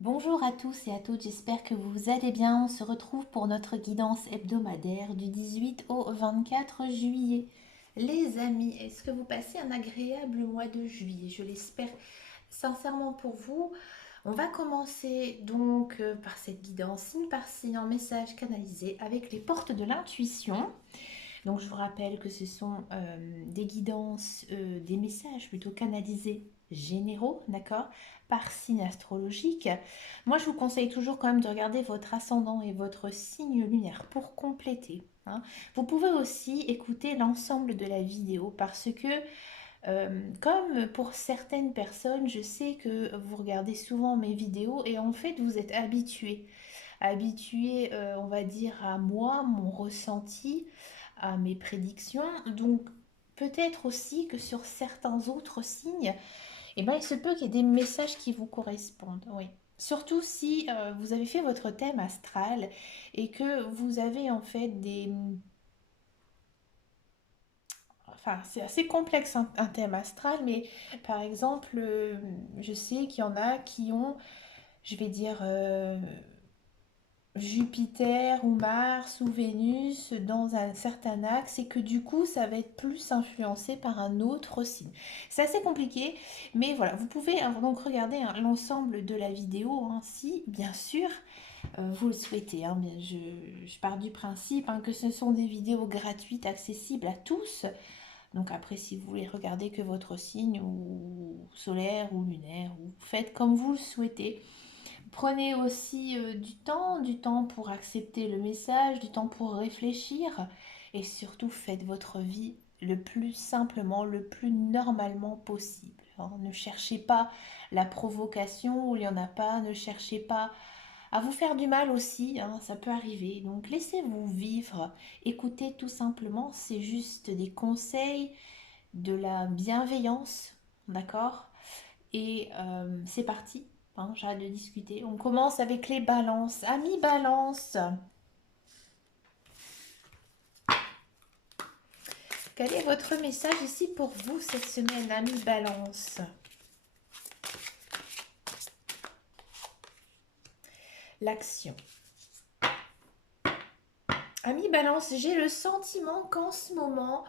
Bonjour à tous et à toutes, j'espère que vous allez bien. On se retrouve pour notre guidance hebdomadaire du 18 au 24 juillet. Les amis, est-ce que vous passez un agréable mois de juillet? Je l'espère sincèrement pour vous. On va commencer donc par cette guidance signe par signe en message canalisé avec les portes de l'intuition. Donc je vous rappelle que ce sont des guidances, des messages plutôt canalisés généraux, d'accord, par signe astrologique. Moi je vous conseille toujours quand même de regarder votre ascendant et votre signe lunaire pour compléter, hein. Vous pouvez aussi écouter l'ensemble de la vidéo parce que comme pour certaines personnes, je sais que vous regardez souvent mes vidéos et en fait vous êtes habitué, on va dire, à moi, mon ressenti, à mes prédictions. Donc peut-être aussi que sur certains autres signes, eh ben, il se peut qu'il y ait des messages qui vous correspondent. Oui. Surtout si vous avez fait votre thème astral et que vous avez en fait des... Enfin, c'est assez complexe un thème astral, mais par exemple, je sais qu'il y en a qui ont, je vais dire, Jupiter ou Mars ou Vénus dans un certain axe et que du coup ça va être plus influencé par un autre signe. C'est assez compliqué, mais voilà, vous pouvez donc regarder l'ensemble de la vidéo, hein, si bien sûr vous le souhaitez, hein. Je pars du principe, hein, que ce sont des vidéos gratuites accessibles à tous. Donc après, si vous voulez regarder que votre signe ou solaire ou lunaire, ou faites comme vous le souhaitez. Prenez aussi du temps pour accepter le message, du temps pour réfléchir et surtout faites votre vie le plus simplement, le plus normalement possible, hein. Ne cherchez pas la provocation où il n'y en a pas, ne cherchez pas à vous faire du mal aussi, hein, ça peut arriver. Donc laissez-vous vivre, écoutez tout simplement, c'est juste des conseils, de la bienveillance, d'accord? Et c'est parti, hein, j'arrête de discuter. On commence avec les balances. Amis balance, quel est votre message ici pour vous cette semaine, amis balance? L'action. Amis balance, j'ai le sentiment qu'en ce moment,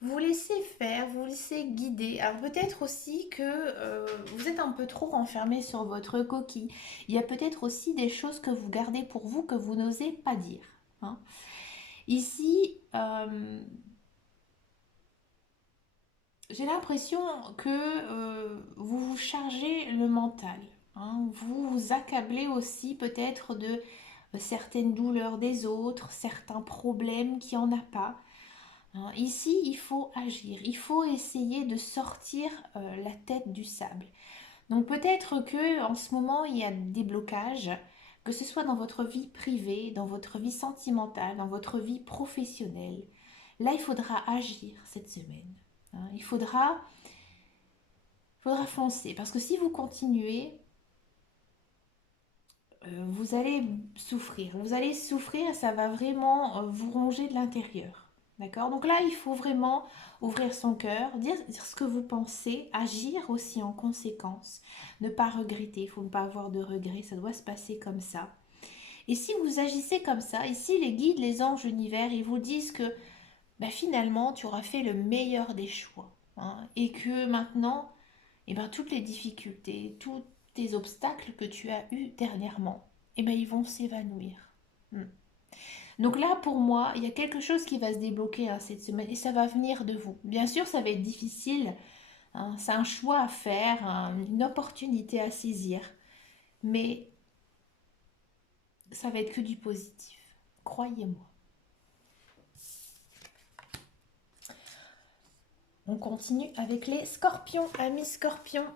vous laissez faire, vous laissez guider. Alors peut-être aussi que vous êtes un peu trop renfermé sur votre coquille. Il y a peut-être aussi des choses que vous gardez pour vous que vous n'osez pas dire, hein. Ici, j'ai l'impression que vous vous chargez le mental, hein. Vous vous accablez aussi peut-être de certaines douleurs des autres, certains problèmes qu'il n'y en a pas, hein. Ici, il faut agir, il faut essayer de sortir la tête du sable. Donc peut-être que en ce moment, il y a des blocages, que ce soit dans votre vie privée, dans votre vie sentimentale, dans votre vie professionnelle. Là, il faudra agir cette semaine, hein. Il faudra foncer parce que si vous continuez, vous allez souffrir. Vous allez souffrir, ça va vraiment vous ronger de l'intérieur. D'accord? Donc là, il faut vraiment ouvrir son cœur, dire ce que vous pensez, agir aussi en conséquence. Ne pas regretter, il ne faut pas avoir de regrets, ça doit se passer comme ça. Et si vous agissez comme ça, ici les guides, les anges, l'univers, ils vous disent que bah, finalement, tu auras fait le meilleur des choix, hein, et que maintenant, eh ben, toutes les difficultés, tous tes obstacles que tu as eus dernièrement, eh ben, ils vont s'évanouir. Hmm. Donc là, pour moi, il y a quelque chose qui va se débloquer, hein, cette semaine et ça va venir de vous. Bien sûr, ça va être difficile, hein, c'est un choix à faire, hein, une opportunité à saisir, mais ça va être que du positif. Croyez-moi. On continue avec les scorpions, amis scorpions.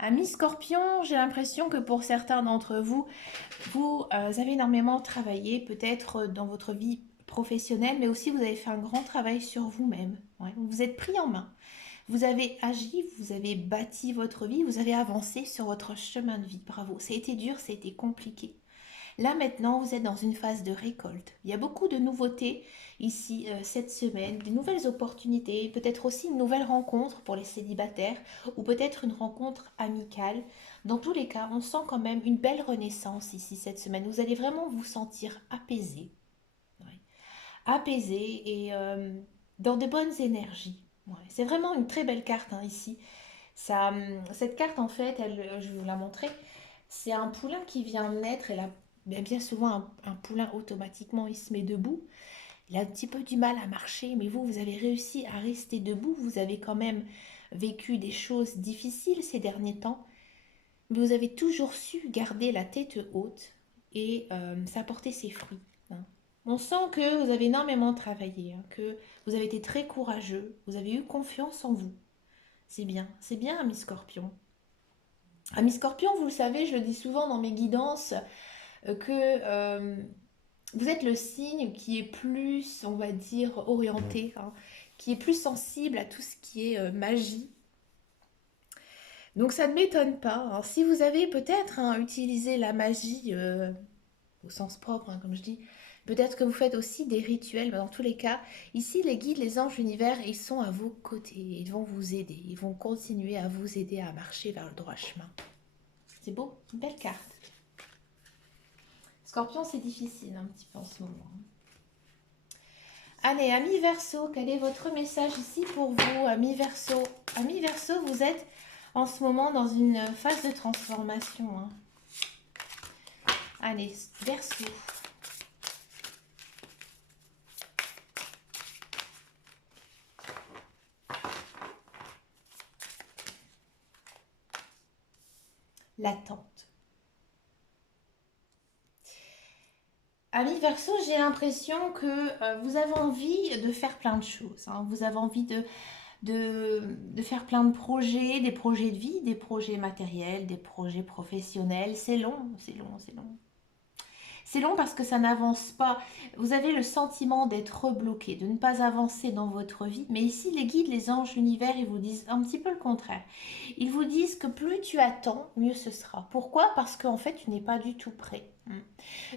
Amis scorpions, j'ai l'impression que pour certains d'entre vous, vous avez énormément travaillé peut-être dans votre vie professionnelle, mais aussi vous avez fait un grand travail sur vous-même. Ouais, vous vous êtes pris en main. Vous avez agi, vous avez bâti votre vie, vous avez avancé sur votre chemin de vie. Bravo. Ça a été dur, ça a été compliqué. Là maintenant, vous êtes dans une phase de récolte. Il y a beaucoup de nouveautés ici cette semaine, des nouvelles opportunités, peut-être aussi une nouvelle rencontre pour les célibataires ou peut-être une rencontre amicale. Dans tous les cas, on sent quand même une belle renaissance ici cette semaine. Vous allez vraiment vous sentir apaisé, ouais. Apaisé et dans de bonnes énergies. Ouais. C'est vraiment une très belle carte hein, ici. Ça, cette carte, en fait, je vais vous la montrer. C'est un poulain qui vient de naître. Et là, bien souvent, un poulain, automatiquement, il se met debout. Il a un petit peu du mal à marcher, mais vous avez réussi à rester debout. Vous avez quand même vécu des choses difficiles ces derniers temps, mais vous avez toujours su garder la tête haute et ça a porté ses fruits, hein. On sent que vous avez énormément travaillé, hein, que vous avez été très courageux, vous avez eu confiance en vous. C'est bien, ami Scorpion. Ami Scorpion, vous le savez, je le dis souvent dans mes guidances, que vous êtes le signe qui est plus, on va dire, orienté, hein, qui est plus sensible à tout ce qui est magie. Donc ça ne m'étonne pas, hein. Si vous avez peut-être hein, utilisé la magie au sens propre, hein, comme je dis, peut-être que vous faites aussi des rituels, mais dans tous les cas, ici les guides, les anges, l'univers, ils sont à vos côtés, ils vont vous aider, ils vont continuer à vous aider à marcher vers le droit chemin. C'est beau, une belle carte. Scorpion, c'est difficile un petit peu en ce moment. Allez, ami Verseau, quel est votre message ici pour vous, ami Verseau? Ami Verseau, vous êtes en ce moment dans une phase de transformation, hein. Allez, Verseau. L'attente. Ami Verseau, j'ai l'impression que vous avez envie de faire plein de choses, hein. Vous avez envie de faire plein de projets, des projets de vie, des projets matériels, des projets professionnels. C'est long, c'est long, c'est long. C'est long parce que ça n'avance pas. Vous avez le sentiment d'être bloqué, de ne pas avancer dans votre vie. Mais ici, les guides, les anges, l'univers, ils vous disent un petit peu le contraire. Ils vous disent que plus tu attends, mieux ce sera. Pourquoi? Parce qu'en fait, tu n'es pas du tout prêt.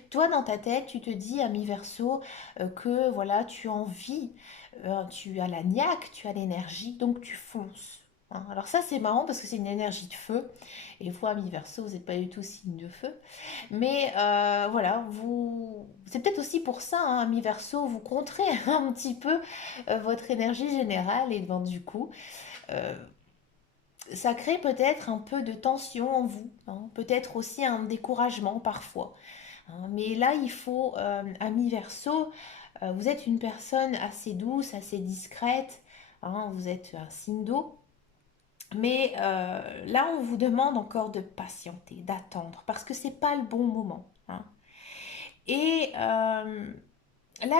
Toi, dans ta tête, tu te dis, ami Verseau, que voilà, tu as envie, tu as la niaque, tu as l'énergie, donc tu fonces, hein. Alors ça, c'est marrant parce que c'est une énergie de feu. Et vous, ami Verseau, vous n'êtes pas du tout signe de feu. Mais voilà, c'est peut-être aussi pour ça, hein, ami Verseau, vous contrez un petit peu votre énergie générale et donc du coup, euh, ça crée peut-être un peu de tension en vous, hein, peut-être aussi un découragement parfois, hein. Mais là, il faut, ami Verseau, vous êtes une personne assez douce, assez discrète, hein, vous êtes un signe d'eau. Mais là, on vous demande encore de patienter, d'attendre, parce que c'est pas le bon moment, hein. Et là,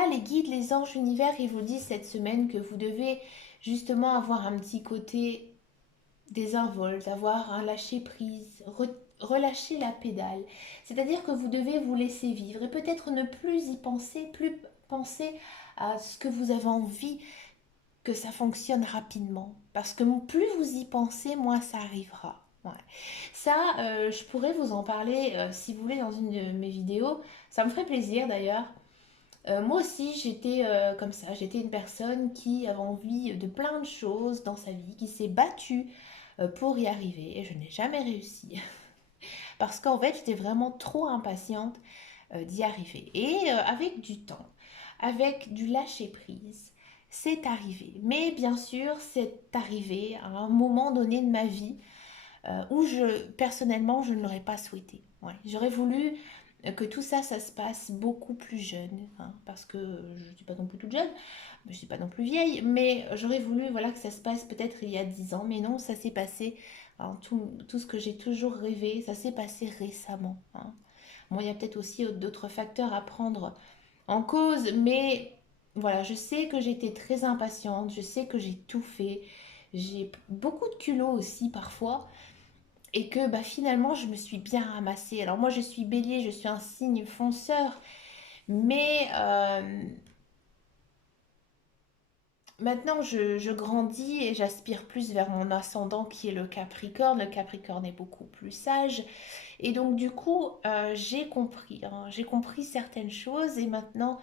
les guides, les anges, l'univers, ils vous disent cette semaine que vous devez justement avoir un petit côté désinvolte, avoir un lâcher prise, relâcher la pédale. C'est-à-dire que vous devez vous laisser vivre et peut-être ne plus y penser, plus penser à ce que vous avez envie que ça fonctionne rapidement. Parce que plus vous y pensez, moins ça arrivera. Ouais. Ça, je pourrais vous en parler si vous voulez dans une de mes vidéos. Ça me ferait plaisir d'ailleurs. Moi aussi, j'étais comme ça. J'étais une personne qui avait envie de plein de choses dans sa vie, qui s'est battue pour y arriver. Et je n'ai jamais réussi. Parce qu'en fait, j'étais vraiment trop impatiente d'y arriver. Et avec du temps, avec du lâcher-prise, c'est arrivé. Mais bien sûr, c'est arrivé à un moment donné de ma vie où personnellement, je ne l'aurais pas souhaité. Ouais. J'aurais voulu que tout ça, ça se passe beaucoup plus jeune, hein, parce que je ne suis pas non plus toute jeune, je ne suis pas non plus vieille, mais j'aurais voulu voilà, que ça se passe peut-être il y a 10 ans, mais non, ça s'est passé, hein, tout ce que j'ai toujours rêvé, ça s'est passé récemment, hein. Bon, il y a peut-être aussi d'autres facteurs à prendre en cause, mais voilà, je sais que j'étais très impatiente, je sais que j'ai tout fait, j'ai beaucoup de culot aussi parfois, et que bah, finalement je me suis bien ramassée. Alors moi je suis bélier, je suis un signe fonceur, mais Maintenant, je grandis et j'aspire plus vers mon ascendant qui est le Capricorne. Le Capricorne est beaucoup plus sage. Et donc, du coup, j'ai compris, hein. J'ai compris certaines choses et maintenant,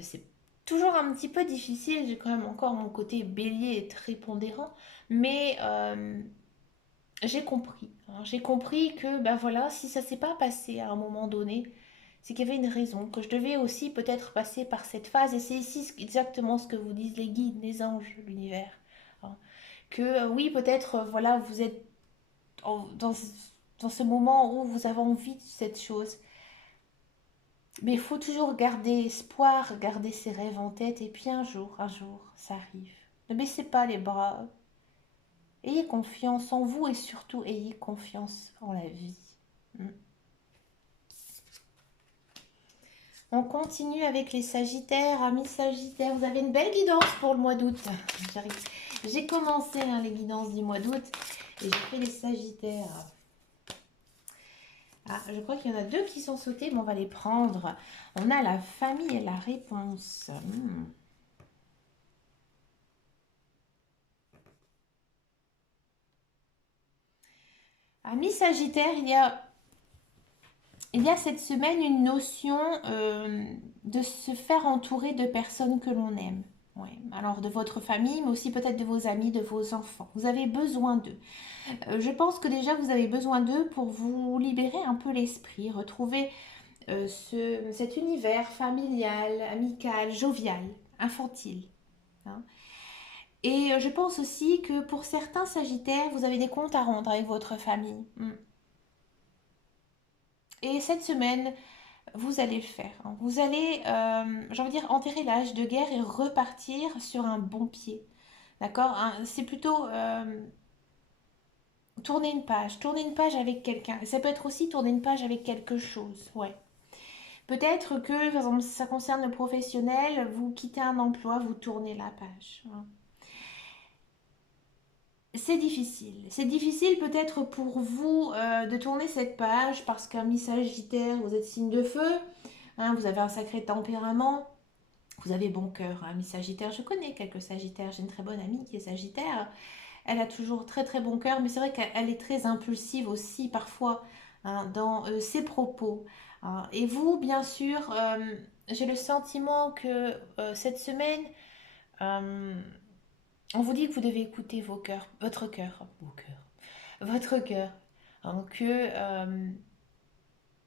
c'est toujours un petit peu difficile. J'ai quand même encore mon côté bélier très pondérant. Mais j'ai compris, hein. J'ai compris que, ben voilà, si ça s'est pas passé à un moment donné, c'est qu'il y avait une raison, que je devais aussi peut-être passer par cette phase. Et c'est ici exactement ce que vous disent les guides, les anges, l'univers, hein. Que oui, peut-être, voilà, vous êtes dans ce moment où vous avez envie de cette chose. Mais il faut toujours garder espoir, garder ses rêves en tête. Et puis un jour, ça arrive. Ne baissez pas les bras. Ayez confiance en vous et surtout ayez confiance en la vie. Mm. On continue avec les Sagittaires. Amis Sagittaires, vous avez une belle guidance pour le mois d'août. J'ai commencé, hein, les guidances du mois d'août et j'ai fait les Sagittaires. Ah, je crois qu'il y en a deux qui sont sautés, mais on va les prendre. On a la famille et la réponse. Amis Sagittaires, il y a cette semaine une notion de se faire entourer de personnes que l'on aime. Ouais. Alors de votre famille, mais aussi peut-être de vos amis, de vos enfants. Vous avez besoin d'eux. Je pense que déjà vous avez besoin d'eux pour vous libérer un peu l'esprit, retrouver cet univers familial, amical, jovial, infantile, hein. Et je pense aussi que pour certains Sagittaires, vous avez des comptes à rendre avec votre famille. Et cette semaine, vous allez le faire, hein. Vous allez, j'ai envie de dire, enterrer l'âge de guerre et repartir sur un bon pied. D'accord, hein. C'est plutôt tourner une page avec quelqu'un. Ça peut être aussi tourner une page avec quelque chose, ouais. Peut-être que, par exemple, si ça concerne le professionnel, vous quittez un emploi, vous tournez la page, hein. C'est difficile. C'est difficile peut-être pour vous de tourner cette page parce qu'un Sagittaire, vous êtes signe de feu, hein, vous avez un sacré tempérament. Vous avez bon cœur, hein, Sagittaire. Je connais quelques Sagittaires. J'ai une très bonne amie qui est Sagittaire. Elle a toujours très très bon cœur, mais c'est vrai qu'elle est très impulsive aussi parfois, hein, dans ses propos, hein. Et vous, bien sûr, j'ai le sentiment que cette semaine, euh, on vous dit que vous devez écouter votre cœur, hein, que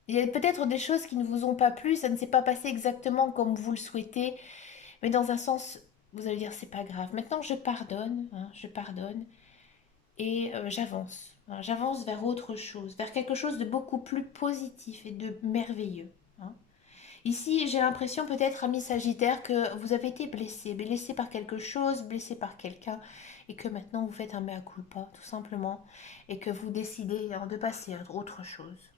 il y a peut-être des choses qui ne vous ont pas plu, ça ne s'est pas passé exactement comme vous le souhaitez, mais dans un sens, vous allez dire c'est pas grave. Maintenant, je pardonne, hein, je pardonne et j'avance, hein. J'avance vers autre chose, vers quelque chose de beaucoup plus positif et de merveilleux, hein. Ici, j'ai l'impression peut-être, ami Sagittaire, que vous avez été blessé, blessé par quelque chose, blessé par quelqu'un, et que maintenant vous faites un mea culpa, tout simplement, et que vous décidez, hein, de passer à autre chose.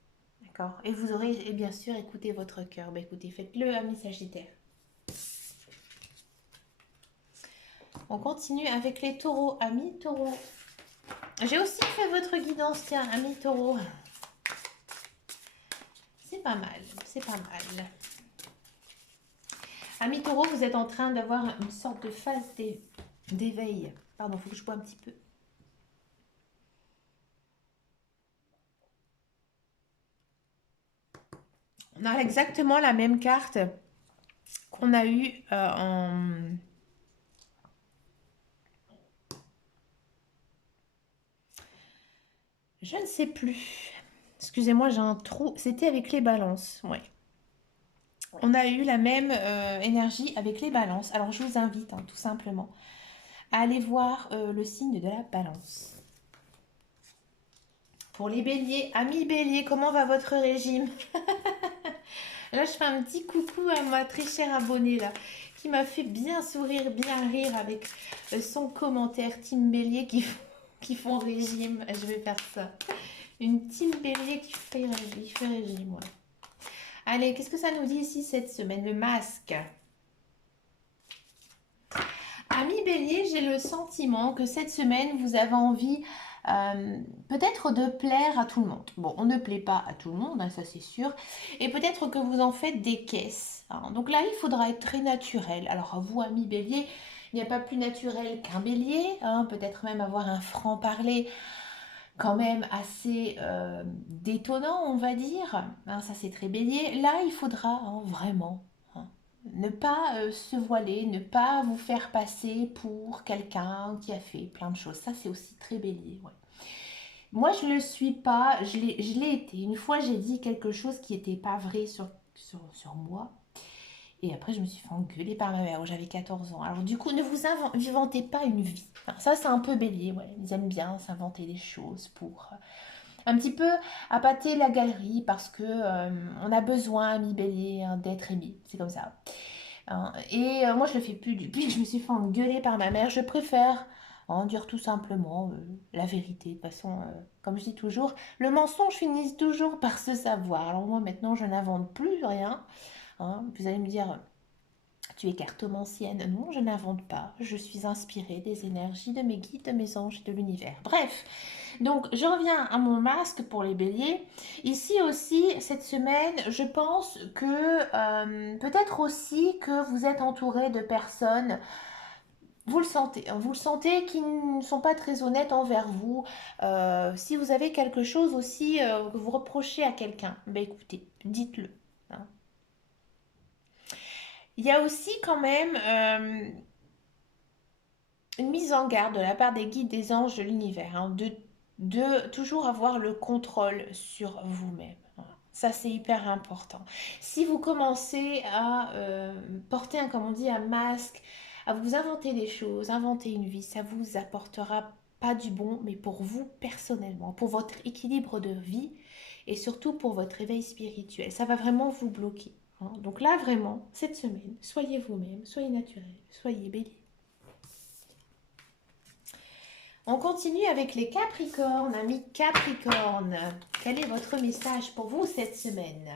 D'accord. Et vous aurez, et bien sûr, écoutez votre cœur. Bah écoutez, faites-le, ami Sagittaire. On continue avec les taureaux. Amis taureaux. J'ai aussi fait votre guidance, tiens, amis taureaux. C'est pas mal, c'est pas mal. Amis taureaux, vous êtes en train d'avoir une sorte de phase d'éveil. Pardon, il faut que je bois un petit peu. On a exactement la même carte qu'on a eue en... Je ne sais plus. Excusez-moi, j'ai un trou. C'était avec les balances, ouais. On a eu la même énergie avec les balances. Alors je vous invite, hein, tout simplement à aller voir le signe de la balance. Pour les béliers, amis béliers, comment va votre régime? Là, je fais un petit coucou à ma très chère abonnée là, qui m'a fait bien sourire, bien rire avec son commentaire Team Bélier qui font régime. Je vais faire ça. Une Team Bélier qui fait régime, ouais. Allez, qu'est-ce que ça nous dit ici cette semaine? Le masque. Ami Bélier, j'ai le sentiment que cette semaine, vous avez envie peut-être de plaire à tout le monde. Bon, on ne plaît pas à tout le monde, hein, ça c'est sûr. Et peut-être que vous en faites des caisses, hein. Donc là, il faudra être très naturel. Alors, à vous, ami Bélier, Il n'y a pas plus naturel qu'un bélier, hein, peut-être même avoir un franc-parler quand même assez détonnant, on va dire. Hein, ça, c'est très bélier. Là, il faudra hein, vraiment hein, ne pas se voiler, ne pas vous faire passer pour quelqu'un qui a fait plein de choses. Ça, c'est aussi très bélier. Ouais. Moi, je ne le suis pas, je l'ai été. Une fois, j'ai dit quelque chose qui n'était pas vrai sur moi. Et après, je me suis fait engueuler par ma mère où j'avais 14 ans. Alors du coup, ne vous inventez pas une vie. Enfin, ça, c'est un peu bélier, ouais. Ils aiment bien s'inventer des choses pour un petit peu appâter la galerie parce que on a besoin, ami bélier, hein, d'être aimé. C'est comme ça. Hein. Et moi, je le fais plus depuis que je me suis fait engueuler par ma mère. Je préfère hein, dire tout simplement la vérité. De toute façon, comme je dis toujours, le mensonge finit toujours par se savoir. Alors moi, maintenant, je n'invente plus rien. Hein. Vous allez me dire, tu es cartomancienne. Non, je n'invente pas. Je suis inspirée des énergies de mes guides, de mes anges et de l'univers. Bref, donc je reviens à mon masque pour les béliers. Ici aussi, cette semaine, je pense que peut-être aussi que vous êtes entouré de personnes, vous le sentez qui ne sont pas très honnêtes envers vous. Si vous avez quelque chose aussi que vous reprochez à quelqu'un, ben écoutez, dites-le. Hein. Il y a aussi quand même une mise en garde de la part des guides des anges de l'univers, hein, de toujours avoir le contrôle sur vous-même. Hein. Ça, c'est hyper important. Si vous commencez à porter, un, comme on dit, un masque, à vous inventer des choses, inventer une vie, ça vous apportera pas du bon, mais pour vous personnellement, pour votre équilibre de vie et surtout pour votre éveil spirituel. Ça va vraiment vous bloquer. Hein. Donc là, vraiment, cette semaine, soyez vous-même, soyez naturel, soyez bélier. On continue avec les Capricornes. Amis Capricorne, quel est votre message pour vous cette semaine?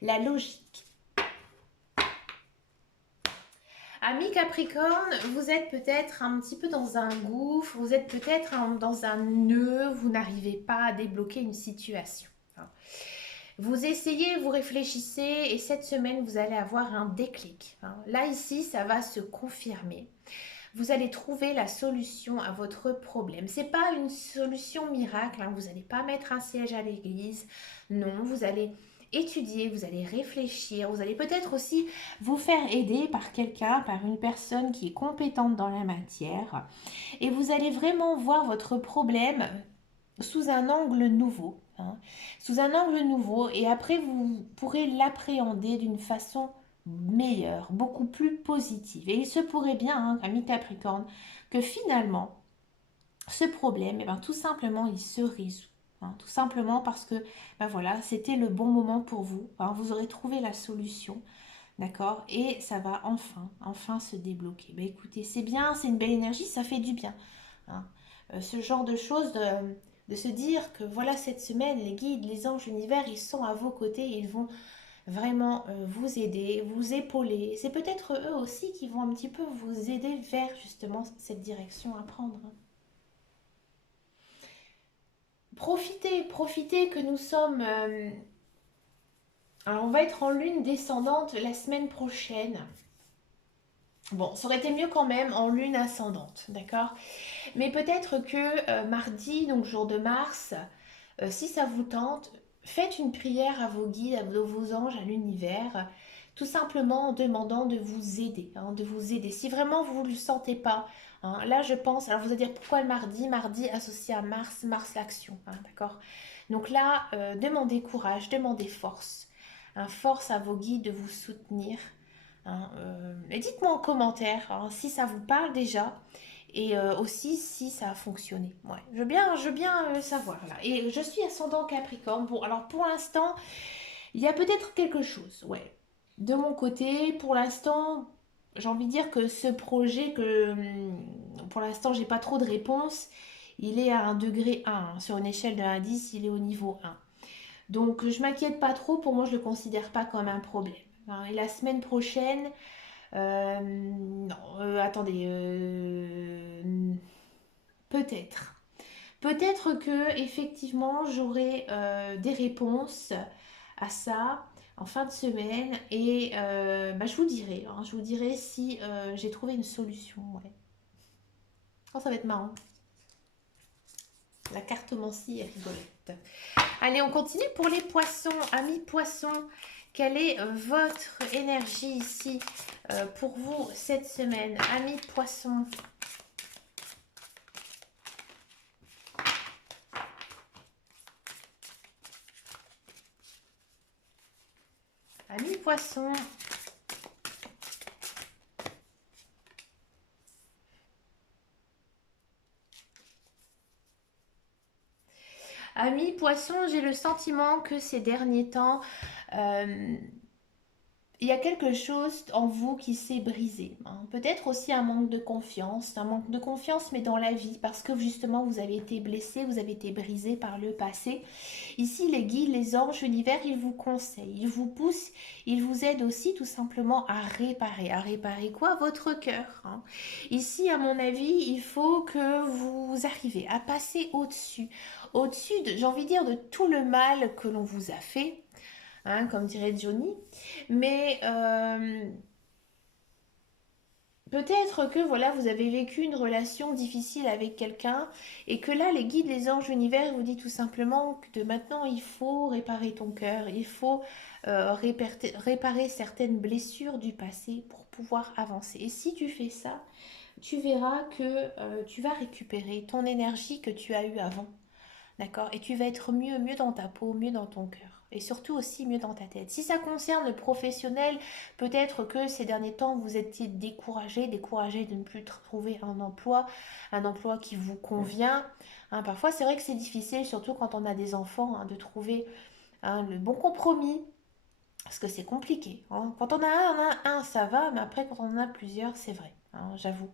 La logique. Amis Capricorne, vous êtes peut-être un petit peu dans un gouffre, vous êtes peut-être dans un nœud, vous n'arrivez pas à débloquer une situation. Vous essayez, vous réfléchissez et cette semaine, vous allez avoir un déclic. Là, ici, ça va se confirmer. Vous allez trouver la solution à votre problème. Ce n'est pas une solution miracle, hein. Vous n'allez pas mettre un siège à l'église. Non, vous allez étudier, vous allez réfléchir. Vous allez peut-être aussi vous faire aider par quelqu'un, par une personne qui est compétente dans la matière. Et vous allez vraiment voir votre problème sous un angle nouveau. Hein. Sous un angle nouveau. Et après, vous pourrez l'appréhender d'une façon meilleure, beaucoup plus positive. Et il se pourrait bien, hein, ami Capricorne, que finalement, ce problème, eh ben, tout simplement, il se résout. Hein, tout simplement parce que ben voilà, c'était le bon moment pour vous. Hein, vous aurez trouvé la solution. D'accord. Et ça va enfin se débloquer. Ben, écoutez, c'est bien, c'est une belle énergie, ça fait du bien. Hein. Ce genre de choses, de se dire que voilà, cette semaine, les guides, les anges, l'univers, ils sont à vos côtés, ils vont vraiment vous aider, vous épauler. C'est peut-être eux aussi qui vont un petit peu vous aider vers justement cette direction à prendre. Hein. Profitez que nous sommes... alors on va être en lune descendante la semaine prochaine. Bon, ça aurait été mieux quand même en lune ascendante, d'accord? Mais peut-être que mardi, donc jour de Mars, si ça vous tente, faites une prière à vos guides, à vos anges, à l'univers, tout simplement en demandant de vous aider, hein, de vous aider. Si vraiment vous ne le sentez pas, hein, là je pense, alors vous allez dire pourquoi le mardi? Mardi associé à Mars, Mars l'action, hein, d'accord? Donc là, demandez courage, demandez force, hein, force à vos guides de vous soutenir. Hein, et dites-moi en commentaire hein, si ça vous parle déjà et aussi si ça a fonctionné. Ouais, je veux bien savoir là. Et je suis ascendant Capricorne. Bon, alors pour l'instant, il y a peut-être quelque chose. Ouais. De mon côté, pour l'instant, j'ai envie de dire que ce projet que pour l'instant, j'ai pas trop de réponses. Il est à un degré 1. Hein. Sur une échelle de 1 à 10, il est au niveau 1. Donc je m'inquiète pas trop. Pour moi, je le considère pas comme un problème. Hein. Et la semaine prochaine, non, attendez, peut-être. Peut-être que effectivement j'aurai des réponses à ça. en fin de semaine et bah, je vous dirai, hein, je vous dirai si j'ai trouvé une solution. Ouais. Oh, ça va être marrant. La cartomancie est rigolote. Allez, on continue pour les poissons. Amis poissons, quelle est votre énergie ici pour vous cette semaine? Amis poissons. Amis poissons. Amis poissons, j'ai le sentiment que ces derniers temps, euh, il y a quelque chose en vous qui s'est brisé, hein. Peut-être aussi un manque de confiance, mais dans la vie, parce que justement vous avez été blessé, vous avez été brisé par le passé. Ici, les guides, les anges, l'univers, ils vous conseillent, ils vous poussent, ils vous aident aussi tout simplement à réparer. À réparer quoi? Votre cœur, hein. Ici, à mon avis, il faut que vous arriviez à passer au-dessus, au-dessus de, j'ai envie de dire, de tout le mal que l'on vous a fait, hein, comme dirait Johnny. Mais peut-être que voilà, vous avez vécu une relation difficile avec quelqu'un et que là, les guides, les anges, l'univers vous dit tout simplement que de maintenant, il faut réparer ton cœur, il faut réparer certaines blessures du passé pour pouvoir avancer. Et si tu fais ça, tu verras que tu vas récupérer ton énergie que tu as eue avant. D'accord? Et tu vas être mieux, mieux dans ta peau, mieux dans ton cœur. Et surtout aussi mieux dans ta tête. Si ça concerne le professionnel, peut-être que ces derniers temps, vous étiez découragé de ne plus trouver un emploi qui vous convient. Hein, parfois, c'est vrai que c'est difficile, surtout quand on a des enfants, hein, de trouver hein, le bon compromis. Parce que c'est compliqué, hein. Quand on a un, ça va, mais après, quand on en a plusieurs, c'est vrai, hein, j'avoue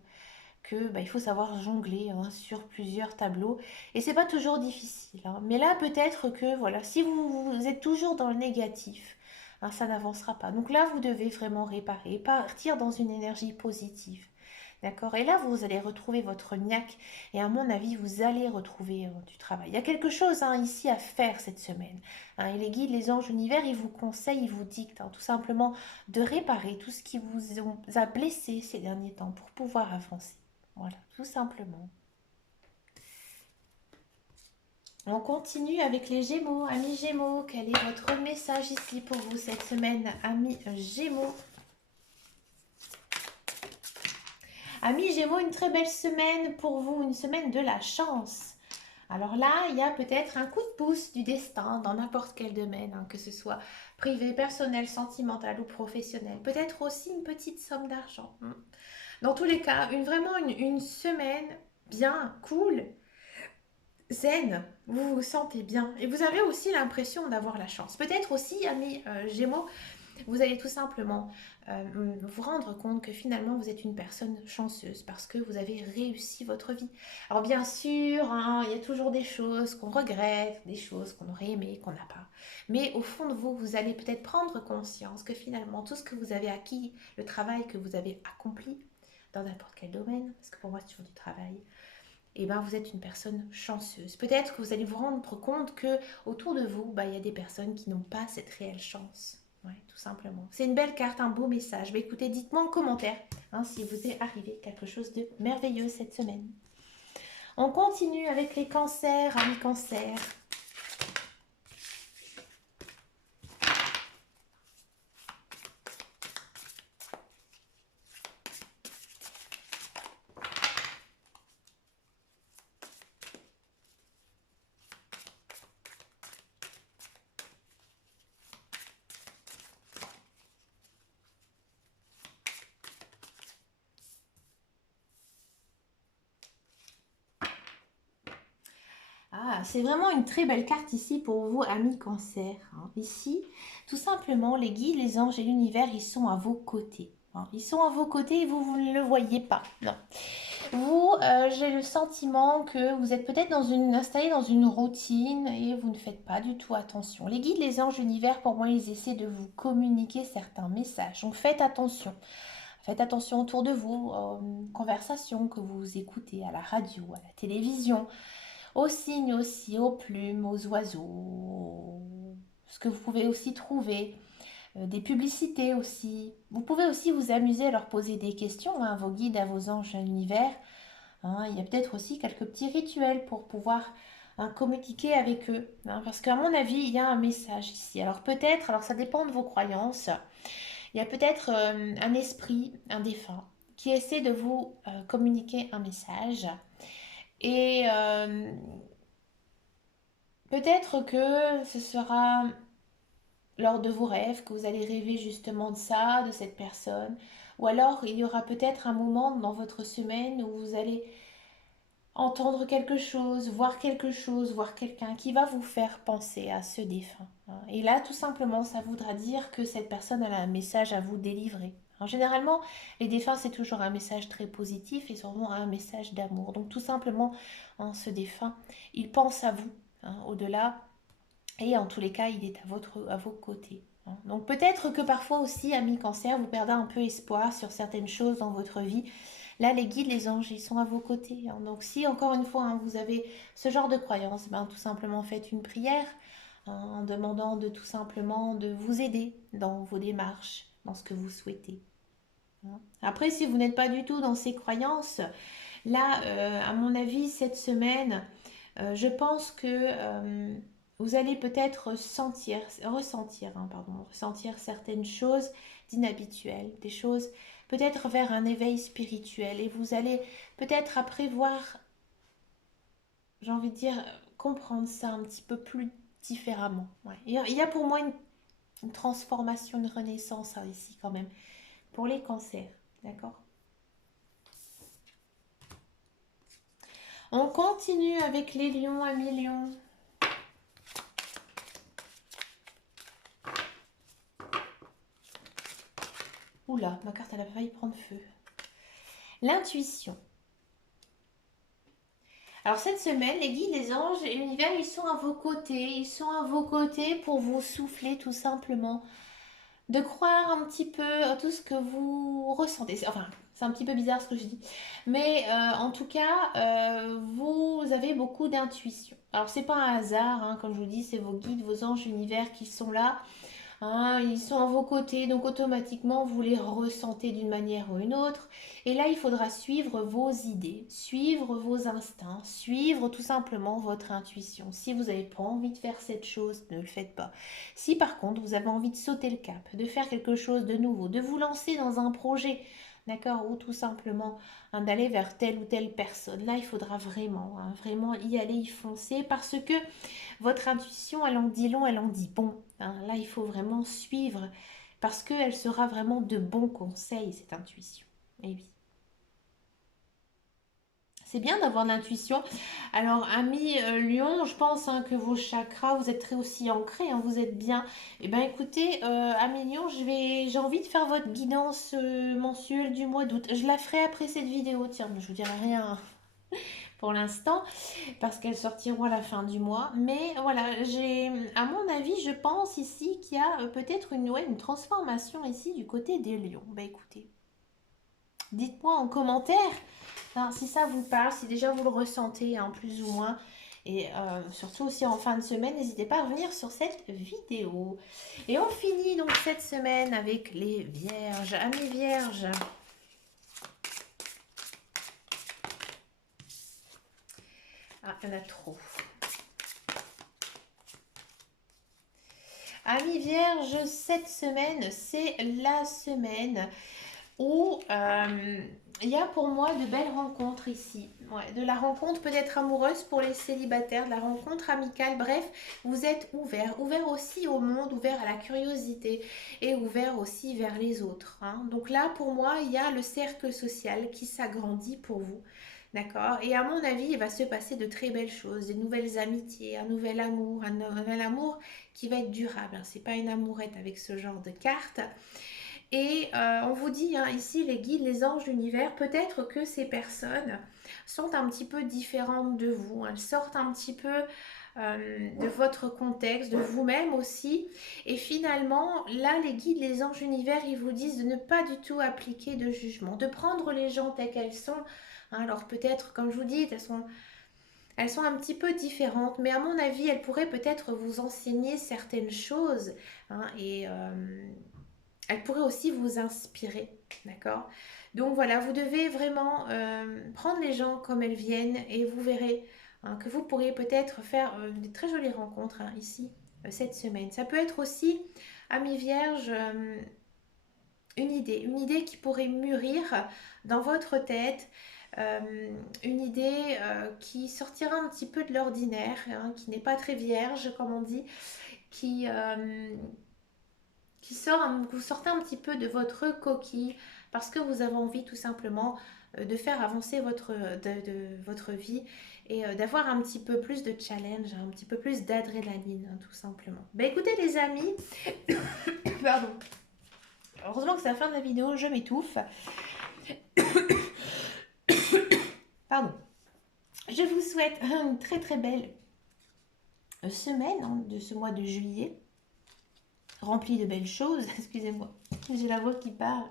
que bah, il faut savoir jongler hein, sur plusieurs tableaux et c'est pas toujours difficile, hein. Mais là peut-être que voilà, si vous êtes toujours dans le négatif, hein, ça n'avancera pas. Donc là vous devez vraiment réparer, partir dans une énergie positive. D'accord? Et là, vous allez retrouver votre niaque et à mon avis, vous allez retrouver du travail. Il y a quelque chose hein, ici à faire cette semaine, hein. Et les guides, les anges, l'univers, ils vous conseillent, ils vous dictent hein, tout simplement de réparer tout ce qui a blessé ces derniers temps pour pouvoir avancer. Voilà, tout simplement. On continue avec les Gémeaux. Amis Gémeaux, quel est votre message ici pour vous cette semaine, amis Gémeaux? Amis Gémeaux, une très belle semaine pour vous, une semaine de la chance. Alors là, il y a peut-être un coup de pouce du destin dans n'importe quel domaine, hein, que ce soit privé, personnel, sentimental ou professionnel. Peut-être aussi une petite somme d'argent, hein. Dans tous les cas, vraiment une semaine bien, cool, zen, vous vous sentez bien et vous avez aussi l'impression d'avoir la chance. Peut-être aussi, amis Gémeaux, vous allez tout simplement vous rendre compte que finalement vous êtes une personne chanceuse parce que vous avez réussi votre vie. Alors bien sûr, hein, il y a toujours des choses qu'on regrette, des choses qu'on aurait aimé, qu'on n'a pas. Mais au fond de vous, vous allez peut-être prendre conscience que finalement tout ce que vous avez acquis, le travail que vous avez accompli dans n'importe quel domaine, parce que pour moi c'est toujours du travail, et ben vous êtes une personne chanceuse. Peut-être que vous allez vous rendre compte que autour de vous, bah, il y a des personnes qui n'ont pas cette réelle chance. Ouais, tout simplement. C'est une belle carte, un beau message. Bah, écoutez, dites-moi en commentaire hein, si vous est arrivé quelque chose de merveilleux cette semaine. On continue avec les cancers, amis cancers. Ah, c'est vraiment une très belle carte ici pour vous, amis cancer, hein. Ici, tout simplement, les guides, les anges et l'univers, ils sont à vos côtés, hein. Ils sont à vos côtés et vous ne le voyez pas. Non. Vous, j'ai le sentiment que vous êtes peut-être installé dans une routine et vous ne faites pas du tout attention. Les guides, les anges, l'univers, pour moi, ils essaient de vous communiquer certains messages. Donc faites attention. Faites attention autour de vous, aux conversations que vous écoutez à la radio, à la télévision, aux signes aussi, aux plumes, aux oiseaux, ce que vous pouvez aussi trouver. des publicités aussi. Vous pouvez aussi vous amuser à leur poser des questions, hein, à vos guides, à vos anges, à l'univers. Hein. Il y a peut-être aussi quelques petits rituels pour pouvoir communiquer avec eux. Hein, parce qu'à mon avis, il y a un message ici. Alors peut-être, alors ça dépend de vos croyances, il y a peut-être un esprit, un défunt, qui essaie de vous communiquer un message. Et peut-être que ce sera lors de vos rêves que vous allez rêver justement de ça, de cette personne. Ou alors il y aura peut-être un moment dans votre semaine où vous allez entendre quelque chose, voir quelqu'un qui va vous faire penser à ce défunt. Hein. Et là, tout simplement, ça voudra dire que cette personne a un message à vous délivrer. Alors, généralement, les défunts, c'est toujours un message très positif et souvent un message d'amour. Donc, tout simplement, hein, ce défunt, il pense à vous, hein, au-delà, et en tous les cas, il est à vos côtés. Hein. Donc, peut-être que parfois aussi, ami cancer, vous perdez un peu espoir sur certaines choses dans votre vie. Là, les guides, les anges, ils sont à vos côtés. Hein. Donc, si encore une fois, hein, vous avez ce genre de croyance, ben, tout simplement faites une prière, hein, en demandant de tout simplement de vous aider dans vos démarches, dans ce que vous souhaitez. Hein. Après, si vous n'êtes pas du tout dans ces croyances, là, à mon avis, cette semaine, je pense que vous allez peut-être ressentir certaines choses d'inhabituelles, des choses peut-être vers un éveil spirituel. Et vous allez peut-être après voir, j'ai envie de dire, comprendre ça un petit peu plus différemment. Ouais. Il y a pour moi une transformation, une renaissance hein, ici quand même, pour les cancers. D'accord. On continue avec les lions à millions. Oula, ma carte elle a failli prendre feu. L'intuition. Alors cette semaine, les guides, les anges et l'univers, ils sont à vos côtés. Ils sont à vos côtés pour vous souffler tout simplement. De croire un petit peu à tout ce que vous ressentez. Enfin, c'est un petit peu bizarre ce que je dis. Mais en tout cas, vous avez beaucoup d'intuition. Alors c'est pas un hasard, hein, comme je vous dis, c'est vos guides, vos anges, l'univers qui sont là. Hein, ils sont à vos côtés, donc automatiquement vous les ressentez d'une manière ou une autre. Et là, il faudra suivre vos idées, suivre vos instincts, suivre tout simplement votre intuition. Si vous n'avez pas envie de faire cette chose, ne le faites pas. Si par contre vous avez envie de sauter le cap, de faire quelque chose de nouveau, de vous lancer dans un projet, d'accord, ou tout simplement hein, d'aller vers telle ou telle personne, là il faudra vraiment, hein, vraiment y aller, y foncer, parce que votre intuition, elle en dit long, elle en dit bon. Hein. Là, il faut vraiment suivre parce qu'elle sera vraiment de bons conseils, cette intuition. Et oui. C'est bien d'avoir de l'intuition. Alors, ami Lion, je pense hein, que vos chakras, vous êtes très aussi ancrés, hein, vous êtes bien. Eh bien, écoutez, ami Lion, j'ai envie de faire votre guidance mensuelle du mois d'août. Je la ferai après cette vidéo, tiens, mais je vous dirai rien pour l'instant parce qu'elles sortiront à la fin du mois. Mais voilà, à mon avis, je pense ici qu'il y a peut-être une transformation ici du côté des lions. Bah écoutez, dites-moi en commentaire hein, si ça vous parle, si déjà vous le ressentez hein, plus ou moins. Et surtout aussi en fin de semaine, n'hésitez pas à revenir sur cette vidéo. Et on finit donc cette semaine avec les vierges. Amis vierges. Ah, il y en a trop. Amis vierges, cette semaine, c'est la semaine où il y a pour moi de belles rencontres ici. Ouais, de la rencontre peut-être amoureuse pour les célibataires, de la rencontre amicale, bref, vous êtes ouvert, ouvert aussi au monde, ouvert à la curiosité et ouvert aussi vers les autres. Hein. Donc là, pour moi, il y a le cercle social qui s'agrandit pour vous. D'accord. Et à mon avis, il va se passer de très belles choses, de nouvelles amitiés, un nouvel amour qui va être durable. C'est pas une amourette avec ce genre de carte. Et on vous dit hein, ici, les guides, les anges, l'univers, peut-être que ces personnes sont un petit peu différentes de vous. Elles sortent un petit peu de votre contexte, de vous-même aussi. Et finalement, là, les guides, les anges, l'univers, ils vous disent de ne pas du tout appliquer de jugement, de prendre les gens tels qu'elles sont. Hein, alors peut-être, comme je vous dis, elles sont Elles sont un petit peu différentes, mais à mon avis, elles pourraient peut-être vous enseigner certaines choses, hein, et elles pourraient aussi vous inspirer, d'accord? Donc voilà, vous devez vraiment prendre les gens comme elles viennent et vous verrez, hein, que vous pourriez peut-être faire des très jolies rencontres, hein, ici, cette semaine. Ça peut être aussi, amis vierges, une idée qui pourrait mûrir dans votre tête, euh, une idée qui sortira un petit peu de l'ordinaire, hein, qui n'est pas très vierge, comme on dit, qui, euh, vous sortez un petit peu de votre coquille parce que vous avez envie tout simplement de faire avancer votre vie et d'avoir un petit peu plus de challenge, un petit peu plus d'adrénaline, hein, tout simplement. Ben écoutez les amis, pardon. Heureusement que c'est la fin de la vidéo, je m'étouffe. Pardon. Je vous souhaite une très très belle semaine, hein, de ce mois de juillet, remplie de belles choses. Excusez-moi, j'ai la voix qui part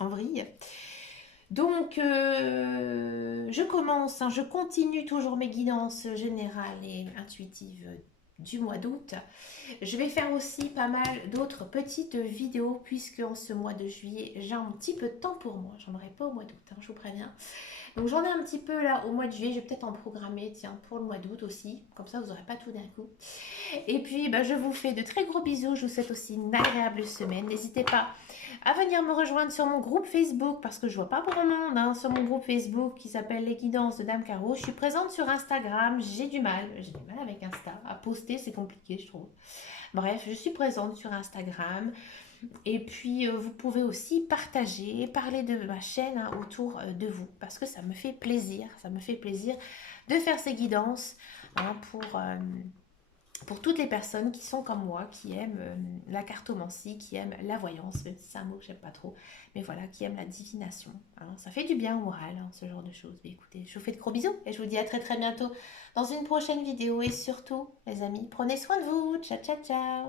en vrille. Donc, je commence, hein, je continue toujours mes guidances générales et intuitives du mois d'août. Je vais faire aussi pas mal d'autres petites vidéos puisque en ce mois de juillet, j'ai un petit peu de temps pour moi. J'en aurai pas au mois d'août, hein, je vous préviens. Donc j'en ai un petit peu là au mois de juillet, je vais peut-être en programmer, tiens, pour le mois d'août aussi. Comme ça, vous n'aurez pas tout d'un coup. Et puis, bah, je vous fais de très gros bisous. Je vous souhaite aussi une agréable semaine. N'hésitez pas à venir me rejoindre sur mon groupe Facebook parce que je vois pas grand monde, hein, sur mon groupe Facebook qui s'appelle Les Guidances de Dame Caro. Je suis présente sur Instagram. J'ai du mal avec Insta. À poster, c'est compliqué, je trouve. Bref, je suis présente sur Instagram. Et puis, vous pouvez aussi partager, parler de ma chaîne, hein, autour de vous parce que ça me fait plaisir. Ça me fait plaisir de faire ces guidances, hein, pour toutes les personnes qui sont comme moi, qui aiment la cartomancie, qui aiment la voyance, même si c'est un mot que j'aime pas trop, mais voilà, qui aiment la divination. Alors, ça fait du bien au moral, hein, ce genre de choses. Mais écoutez, je vous fais de gros bisous et je vous dis à très très bientôt dans une prochaine vidéo. Et surtout, les amis, prenez soin de vous. Ciao, ciao, ciao.